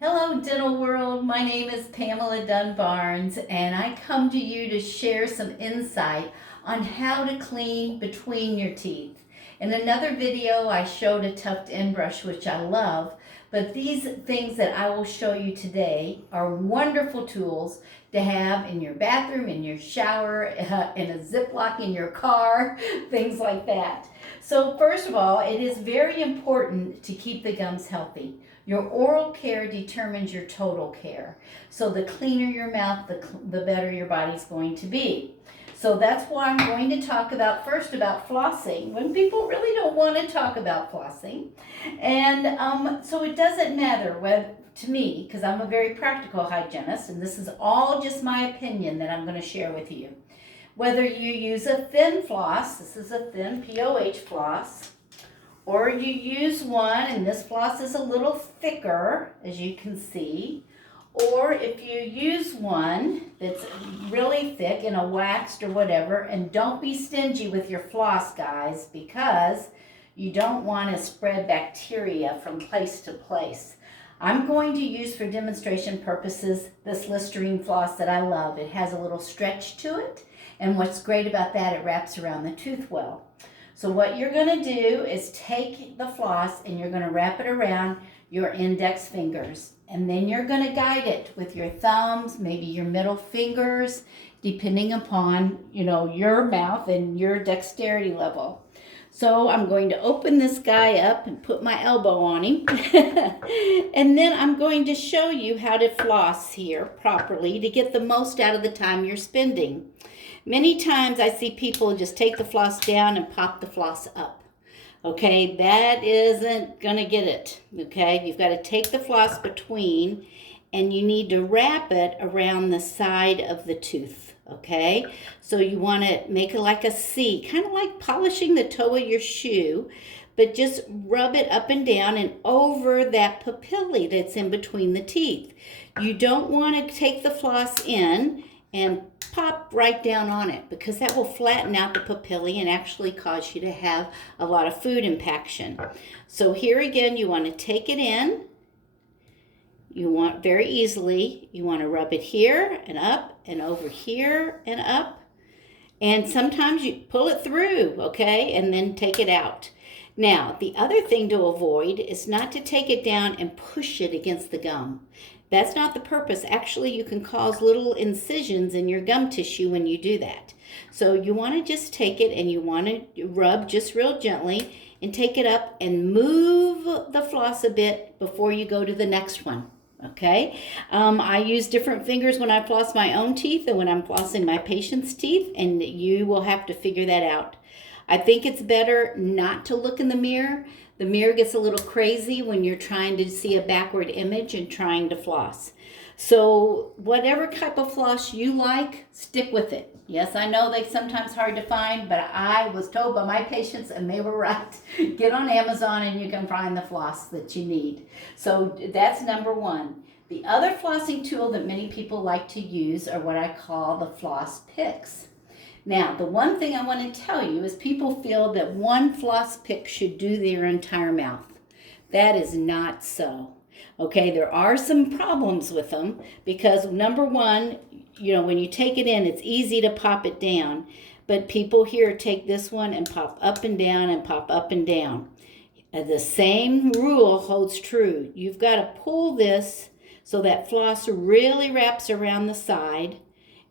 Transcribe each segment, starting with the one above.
Hello, Dental World. My name is Pamela Dunbarnes, and I come to you to share some insight on how to clean between your teeth. In another video, I showed a tucked in brush, which I love, but these things that I will show you today are wonderful tools to have in your bathroom, in your shower, in a Ziploc in your car, things like that. So first of all, it is very important to keep the gums healthy. Your oral care determines your total care. So the cleaner your mouth, the better your body's going to be. So that's why I'm going to talk first about flossing, when people really don't want to talk about flossing. And so it doesn't matter whether, to me, because I'm a very practical hygienist, and this is all just my opinion that I'm going to share with you. Whether you use a thin floss, this is a thin POH floss, or you use one, and this floss is a little thicker, as you can see, or if you use one that's really thick in a waxed or whatever, and don't be stingy with your floss, guys, because you don't want to spread bacteria from place to place. I'm going to use, for demonstration purposes, this Listerine floss that I love. It has a little stretch to it, and what's great about that, it wraps around the tooth well. So what you're going to do is take the floss and you're going to wrap it around your index fingers. And then you're going to guide it with your thumbs, maybe your middle fingers, depending upon, your mouth and your dexterity level. So I'm going to open this guy up and put my elbow on him. And then I'm going to show you how to floss here properly to get the most out of the time you're spending. Many times I see people just take the floss down and pop the floss up. Okay, that isn't going to get it. Okay, you've got to take the floss between and you need to wrap it around the side of the tooth. Okay, so you want to make it like a C, kind of like polishing the toe of your shoe, but just rub it up and down and over that papillae that's in between the teeth. You don't want to take the floss in and pop right down on it, because that will flatten out the papillae and actually cause you to have a lot of food impaction. So here again, you want to take it in. You want very easily, you want to rub it here and up and over here and up. And sometimes you pull it through, okay, and then take it out. Now, the other thing to avoid is not to take it down and push it against the gum. That's not the purpose. Actually, you can cause little incisions in your gum tissue when you do that. So you want to just take it and you want to rub just real gently and take it up and move the floss a bit before you go to the next one. Okay, I use different fingers when I floss my own teeth and when I'm flossing my patient's teeth, and you will have to figure that out. I think it's better not to look in the mirror. The mirror gets a little crazy when you're trying to see a backward image and trying to floss. So whatever type of floss you like, stick with it. Yes, I know they're sometimes hard to find, but I was told by my patients, and they were right, get on Amazon and you can find the floss that you need. So that's number one. The other flossing tool that many people like to use are what I call the Floss Piks. Now, the one thing I want to tell you is people feel that one Floss Pik should do their entire mouth. That is not so. Okay, there are some problems with them because, number one, when you take it in, it's easy to pop it down. But people here take this one and pop up and down and pop up and down. The same rule holds true. You've got to pull this so that floss really wraps around the side.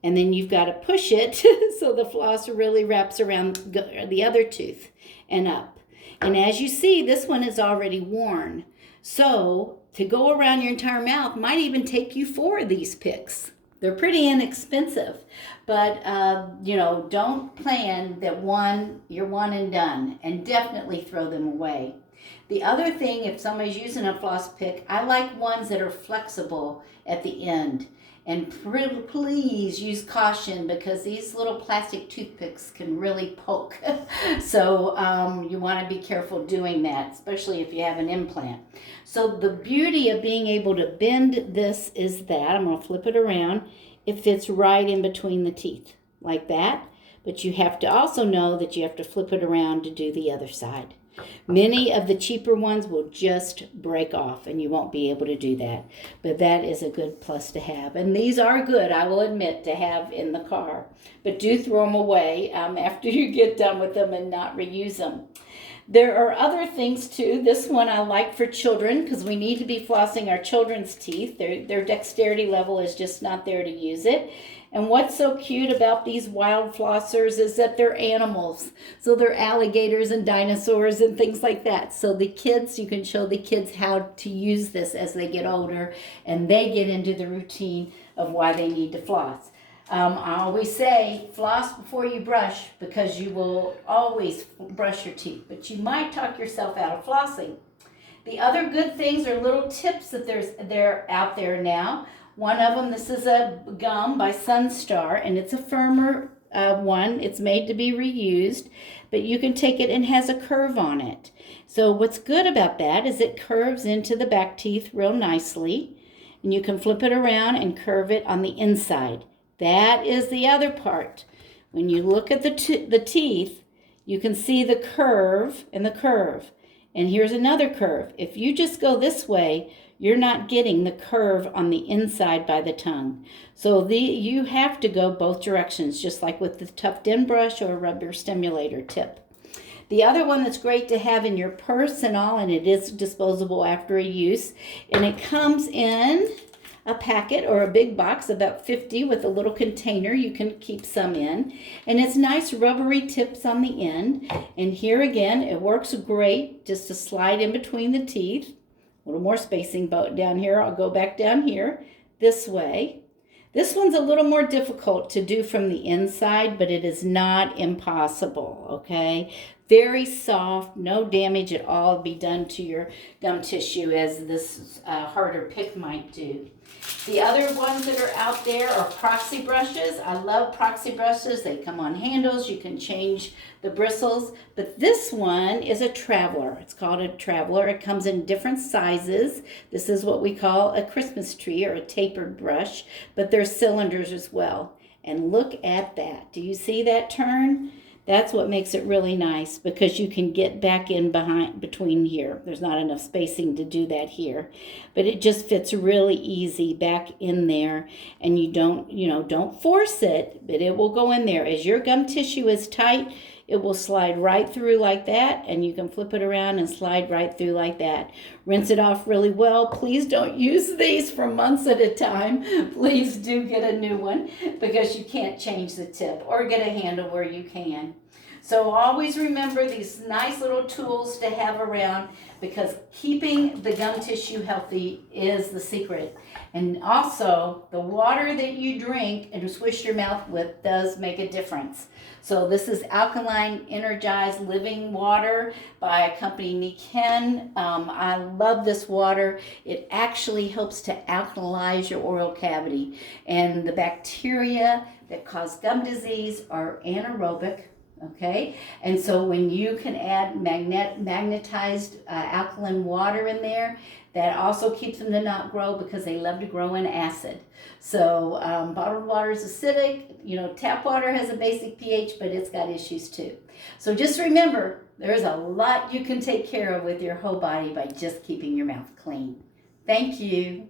And then you've got to push it so the floss really wraps around the other tooth and up. And as you see, this one is already worn. So to go around your entire mouth might even take you 4 of these picks. They're pretty inexpensive, but don't plan that you're one and done, and definitely throw them away. The other thing, if somebody's using a floss pick, I like ones that are flexible at the end. And please use caution, because these little plastic toothpicks can really poke. So you want to be careful doing that, especially if you have an implant. So the beauty of being able to bend this is that, I'm going to flip it around, it fits right in between the teeth, like that. But you have to also know that you have to flip it around to do the other side. Many of the cheaper ones will just break off and you won't be able to do that. But that is a good plus to have. And these are good, I will admit, to have in the car. But do throw them away after you get done with them and not reuse them. There are other things too. This one I like for children because we need to be flossing our children's teeth. Their dexterity level is just not there to use it. And what's so cute about these wild flossers is that they're animals. So they're alligators and dinosaurs and things like that. So the kids, you can show the kids how to use this as they get older and they get into the routine of why they need to floss. I always say floss before you brush because you will always brush your teeth, but you might talk yourself out of flossing. The other good things are little tips that they're out there now. One of them, this is a gum by Sunstar, and it's a firmer one. It's made to be reused, but you can take it and it has a curve on it. So what's good about that is it curves into the back teeth real nicely, and you can flip it around and curve it on the inside. That is the other part. When you look at the teeth, you can see the curve and the curve. And here's another curve. If you just go this way, you're not getting the curve on the inside by the tongue. So you have to go both directions, just like with the tucked in brush or rubber stimulator tip. The other one that's great to have in your purse and all, and it is disposable after a use, and it comes in a packet or a big box, about 50 with a little container you can keep some in. And it's nice rubbery tips on the end. And here again, it works great just to slide in between the teeth. A little more spacing down here. I'll go back down here this way. This one's a little more difficult to do from the inside, but it is not impossible, okay? Very soft, no damage at all be done to your gum tissue as this harder pick might do. The other ones that are out there are proxy brushes. I love proxy brushes. They come on handles. You can change the bristles. But this one is a traveler. It's called a traveler. It comes in different sizes. This is what we call a Christmas tree or a tapered brush. But there's cylinders as well. And look at that. Do you see that turn? That's what makes it really nice because you can get back in between here. There's not enough spacing to do that here, but it just fits really easy back in there, and you don't force it, but it will go in there. As your gum tissue is tight, it will slide right through like that, and you can flip it around and slide right through like that. Rinse it off really well. Please don't use these for months at a time. Please do get a new one because you can't change the tip, or get a handle where you can. So always remember these nice little tools to have around because keeping the gum tissue healthy is the secret. And also, the water that you drink and swish your mouth with does make a difference. So this is Alkaline Energized Living Water by a company Niken. I love this water. It actually helps to alkalize your oral cavity. And the bacteria that cause gum disease are anaerobic. Okay, and so when you can add magnetized alkaline water in there, that also keeps them to not grow because they love to grow in acid. So bottled water is acidic. Tap water has a basic pH, but it's got issues too. So just remember, there's a lot you can take care of with your whole body by just keeping your mouth clean. Thank you.